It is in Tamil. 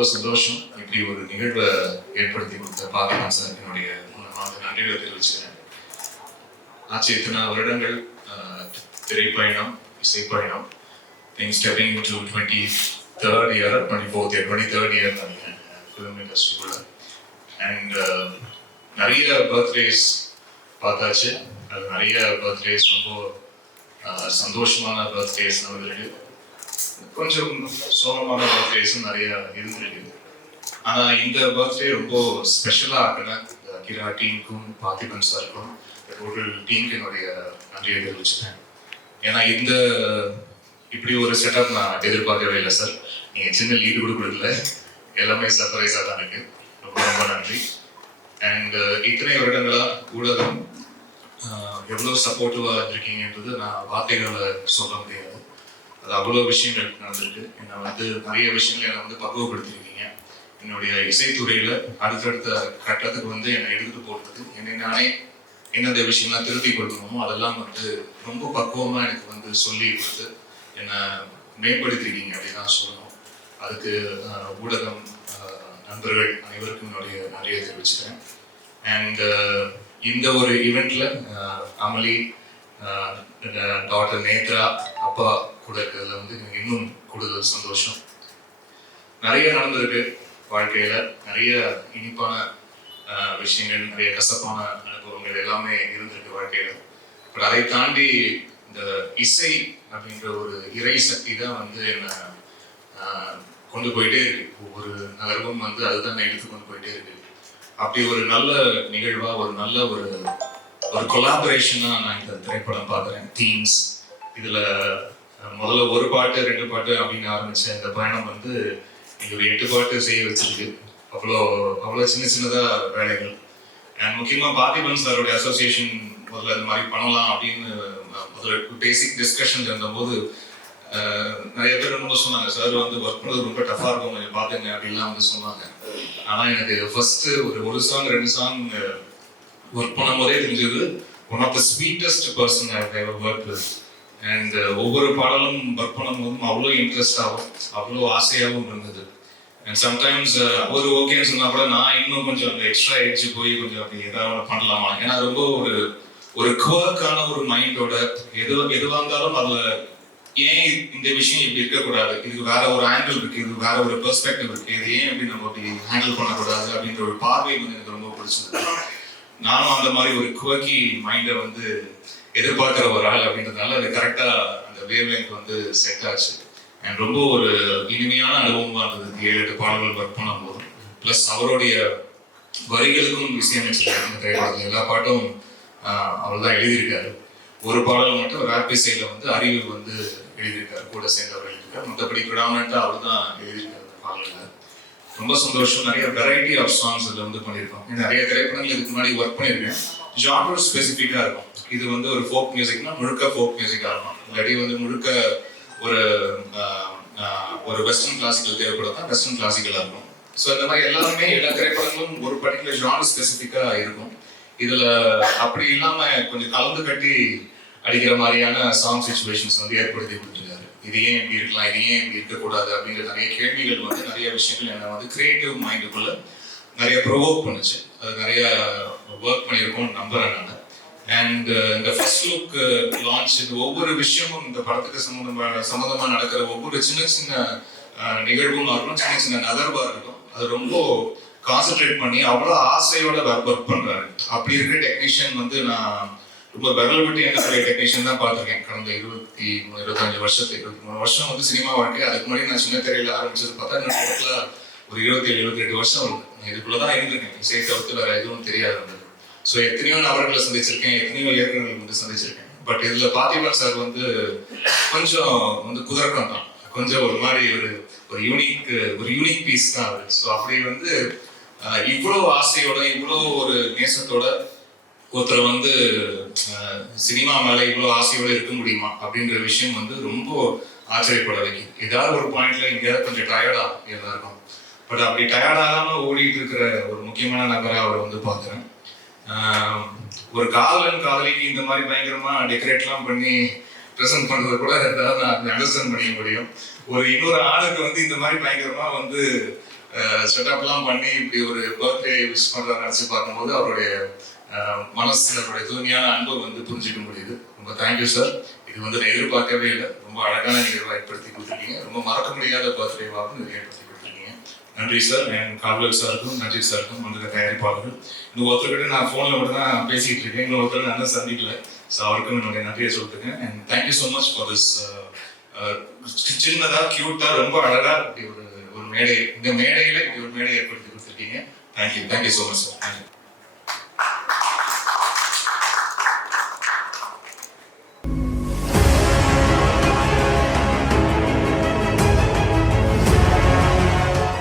ரொம்ப சந்தோஷம். இப்படி ஒரு நிகழ்வை ஏற்படுத்தி கொடுத்த பார்க்கலாம் சார் என்னுடைய நன்றிகளை தெரிவிச்சுக்கிறேன். ஆச்சு இத்தனை வருடங்கள் திரைப்பயணம், இசைப்பயணம், stepping to 23rd year, 23rd year நினைக்கிறேன் ஃபிலிம் இண்டஸ்ட்ரிக்குள்ள. அண்ட் நிறைய பர்த்டேஸ் பார்த்தாச்சு. அது நிறைய பர்த்டேஸ் ரொம்ப சந்தோஷமான பர்த்டேஸ் நடந்திருக்கு. கொஞ்சம் சோகமான பர்த்டேஸும் நிறைய இருந்திருக்கு. ஆனால் இந்த பர்த்டே ரொம்ப ஸ்பெஷலாக ஆக்கினேன். கிரா டீமுக்கும் பார்த்திபன் சாருக்கும் டோட்டல் டீமுக்கு என்னுடைய நன்றியை தெரிவிச்சுட்டேன். ஏன்னா இந்த இப்படி ஒரு செட்டப் நான் எதிர்பார்க்கவே இல்லை சார். நீங்கள் சின்ன லீடு கூட கொடுக்கல, எல்லாமே சர்ப்ரைஸாக தான் இருக்கு. ரொம்ப ரொம்ப நன்றி. அண்ட் இத்தனை வருடங்களாக ஊடகம் எவ்வளோ சப்போர்ட்டிவாக இருக்கீங்கன்றது நான் வார்த்தைகளை சொல்ல முடியாது. அது அவ்வளோ விஷயங்கள் நடந்திருக்கு. என்னை நிறைய விஷயங்களை என்னை பக்குவப்படுத்திருக்கீங்க. என்னுடைய இசைத்துறையில் அடுத்தடுத்த கட்டத்துக்கு என்னை எடுத்துகிட்டு போகிறதுக்கு என்னை நானே என்னென்ன விஷயம்லாம் திருத்தி கொள்ளணுமோ அதெல்லாம் ரொம்ப பக்குவமாக எனக்கு சொல்லி கொடுத்து என்னை மேம்படுத்திருக்கீங்க அப்படின்னு தான் சொல்லணும். அதுக்கு ஊடகம் நண்பர்கள் அனைவருக்கும் என்னுடைய நன்றியை தெரிவிச்சுக்கிறேன். அண்ட் இந்த ஒரு ஈவெண்ட்ல அமலி, டாக்டர் நேத்ரா, அப்பா கூட இருக்கிறதுல எனக்கு இன்னும் கூடுதல் சந்தோஷம். நிறைய நடந்திருக்கு வாழ்க்கையில, நிறைய இனிப்பான விஷயங்கள், நிறைய கசப்பான அனுபவங்கள் எல்லாமே இருந்திருக்கு வாழ்க்கையில. பட் அதை தாண்டி இந்த இசை அப்படின்ற ஒரு இறை சக்தி தான் என்னை கொண்டு போயிட்டே இருக்கு. ஒவ்வொரு நகர்வும் அதுதான் எடுத்து கொண்டு போயிட்டே இருக்கு. அப்படி ஒரு நல்ல நிகழ்வா, ஒரு நல்ல ஒரு கொலாபரேஷனா நான் இந்த திரைப்படம் பார்க்குறேன். தீம்ஸ் இதுல முதல்ல ஒரு பாட்டு 2 பாட்டு அப்படின்னு ஆரம்பிச்ச இந்த பயணம் இங்க ஒரு 8 பாட்டு செய்ய வச்சிருக்கு. அவ்வளோ சின்னதா வேலைகள். அண்ட் முக்கியமா பார்த்திபன் சாரோட அசோசியேஷன் முதல்ல இது மாதிரி பண்ணலாம் அப்படின்னு முதல்ல பேசிக் டிஸ்கஷன் இருந்தபோது நிறைய பேர் ரொம்ப சொன்னாங்க, சார் ஒர்க் பண்ணுறது ரொம்ப டஃபாக இருக்கும், கொஞ்சம் பார்த்துங்க அப்படின்லாம் சொன்னாங்க. ஆனால் எனக்கு ஃபர்ஸ்ட் ஒரு சாங் 2 சாங் ஒர்க் பண்ணும் போதே தெரிஞ்சது one of the sweetest person I have work with. And ஒவ்வொரு பாடலும் ஒர்க் பண்ணும்போதும் அவ்வளோ இன்ட்ரெஸ்டாகவும் அவ்வளோ ஆசையாகவும் இருந்தது. அண்ட் சம்டைம்ஸ் அவர் ஓகேன்னு சொன்னா கூட நான் இன்னும் கொஞ்சம் அந்த எக்ஸ்ட்ரா எட்ஜ் போய் கொஞ்சம் அப்படி ஏதாவது பண்ணலாமா. ஏன்னா ரொம்ப ஒரு குவர்க்கான ஒரு மைண்டோட எதுவாக இருந்தாலும் அதில் ஏன் இந்த விஷயம் இப்படி இருக்கக்கூடாது, இதுக்கு வேற ஒரு ஆங்கிள் இருக்கு, இது வேற ஒரு பெர்ஸ்பெக்டிவ் இருக்கு, இது ஏன் இப்படி நம்ம அப்படி ஹேண்டில் பண்ணக்கூடாது அப்படின்ற ஒரு பார்வை எனக்கு ரொம்ப பிடிச்சது. நானும் அந்த மாதிரி ஒரு குவர்க்கி மைண்டை எதிர்பார்க்கிற ஒரு ஆள் அப்படின்றதுனால அது கரெக்டா அந்த வேவ்லெங்த் செட் ஆச்சு. அண்ட் ரொம்ப ஒரு இனிமையான அனுபவமா இருந்தது 7-8 பாடல்கள் ஒர்க் பண்ணும் போது. பிளஸ் அவருடைய வரிகளுக்கும் இசையமைச்சிருக்காரு. இந்த திரைப்படத்தில் எல்லா பாட்டும் அவர் தான் எழுதியிருக்காரு. ஒரு பாடல் மட்டும் ராப் இசையில அறிவு எழுதியிருக்காரு, கூட சேர்ந்தவர் எழுதியிருக்காரு. மற்றபடி ப்ரிடாமினண்டா அவர் தான் எழுதியிருக்காரு அந்த பாடல்கள். ரொம்ப சந்தோஷம். நிறைய வெரைட்டி ஆஃப் சாங்ஸ் இதில் பண்ணியிருக்கோம். நிறைய திரைப்படங்கள் இதுக்கு முன்னாடி ஒர்க் பண்ணியிருக்கேன். ஜானர் ஸ்பெசிஃபிக்காக இருக்கும். இது ஒரு ஃபோக் மியூசிக்னா முழுக்க ஃபோக் மியூசிக்காக இருக்கும், இல்லாட்டி முழுக்க ஒரு வெஸ்டர்ன் கிளாசிக்கல் தேவைப்படும், வெஸ்டர்ன் கிளாசிக்கலாக இருக்கும். ஸோ இந்த மாதிரி எல்லாருமே எல்லா திரைப்படங்களும் ஒரு பர்டிகுலர் ஜானர் ஸ்பெசிஃபிக்காக இருக்கும். இதில் அப்படி இல்லாமல் கொஞ்சம் கலந்து கட்டி அடிக்கிற மாதிரியான சாங் சிச்சுவேஷன்ஸ் ஏற்படுத்தி கொடுத்துருக்காரு. இது ஏன் இப்படி இருக்கலாம், இது ஏன் இப்படி இருக்கக்கூடாது அப்படிங்கிற நிறைய கேள்விகள் நிறைய விஷயங்கள் என்னை கிரியேட்டிவ் மைண்டுக்குள்ள நிறைய ப்ரொவோக் பண்ணுச்சு. அது நிறைய ஒர்க் பண்ணியிருக்கோம்னு நம்புறேன் நான். அண்ட் இந்த ஃபர்ஸ்ட் லுக் லான்ச், இந்த ஒவ்வொரு விஷயமும் இந்த படத்துக்கு சம்மந்தமா நடக்கிற ஒவ்வொரு சின்ன சின்ன நிகழ்வும் இருக்கட்டும், சின்ன சின்ன நகர்வா இருக்கட்டும், அது ரொம்ப கான்சென்ட்ரேட் பண்ணி அவ்வளோ ஆசையோட ஒர்க் பண்றாரு. அப்படி இருக்கிற டெக்னீஷியன் நான் ரொம்ப விரல் விட்டு எண்ணக்கூடிய டெக்னீஷியன் தான் பார்த்துருக்கேன். கடந்த 23 வருஷத்துக்கு 23 வருஷம் சினிமா வாழ்க்கை. அதுக்கு முன்னாடி நான் சின்ன திரையில ஆரம்பிச்சது பார்த்தா இன்னும் டோட்டலா ஒரு 27-28 வருஷம் வருது. இதுக்குள்ளதான் இருந்திருக்கேன். இசை தவிர்த்து வேற எதுவும் தெரியாது. ஸோ எத்தனையோ நபர்களை சந்திச்சிருக்கேன், எத்தனையோ இயக்குநர்கள் சந்திச்சிருக்கேன். பட் இதுல பார்த்திபன் சார் கொஞ்சம் குதிரக்கம் தான், கொஞ்சம் ஒரு மாதிரி ஒரு யூனிக் பீஸ் தான் அவரு. ஸோ அப்படி இவ்வளோ ஆசையோட இவ்வளோ ஒரு நேசத்தோட ஒருத்தர் சினிமா மேல இவ்வளோ ஆசையோட இருக்க முடியுமா அப்படின்ற விஷயம் ரொம்ப ஆச்சரியப்பட வைக்குது. ஏதாவது ஒரு பாயிண்ட்ல எங்கேயாவது கொஞ்சம் டயர்டா எல்லாருக்கும். பட் அப்படி டயர்டாகாம ஓடிட்டு இருக்கிற ஒரு முக்கியமான நபரை அவரை பார்க்குறேன். ஒரு காதலிக்கு இந்த மாதிரி பயங்கரமா டெக்கரேட்லாம் பண்ணி ப்ரெசென்ட் பண்றது கூட நான் அண்டர்ஸ்டாண்ட் பண்ணிக்க முடியும். ஒரு இன்னொரு ஆளுக்கு இந்த மாதிரி பயங்கரமா செட்டப்லாம் பண்ணி இப்படி ஒரு பர்த்டே விஷ் பண்ணுறாரு நினச்சி பார்க்கும்போது அவருடைய மனசு, அவருடைய தூய்மையான அன்பை வந்து புரிஞ்சிக்க முடியுது. ரொம்ப தேங்க்யூ சார். இது வந்து நான் எதிர்பார்க்கவே இல்லை. ரொம்ப அழகான நிகழ்வாக ஏற்படுத்தி கொடுத்துருக்கீங்க. ரொம்ப மறக்க முடியாத பர்த்டேவாகவும் இது ஏற்படுத்தி கொடுத்துருக்கீங்க. நன்றி சார். என் கால்வல் சாருக்கும் நன்றி சாருக்கும் வந்து தயாரிப்பாளர்கள். இன்னும் ஒருத்தர்கிட்ட நான் ஃபோனில் மட்டும் தான் பேசிகிட்டு இருக்கேன். இன்னும் ஒருத்தர் நான் சந்திக்கல. ஸோ அவருக்கும் என்னுடைய நன்றியை சொல்லிட்டுருக்கேன். And thank you so much for this சின்னதாக க்யூட்டாக ரொம்ப அழகாக இப்படி ஒரு மேடை, இந்த மேடையில் இப்படி ஒரு மேடை ஏற்படுத்தி கொடுத்துருக்கீங்க. Thank you so much sir. Thank you.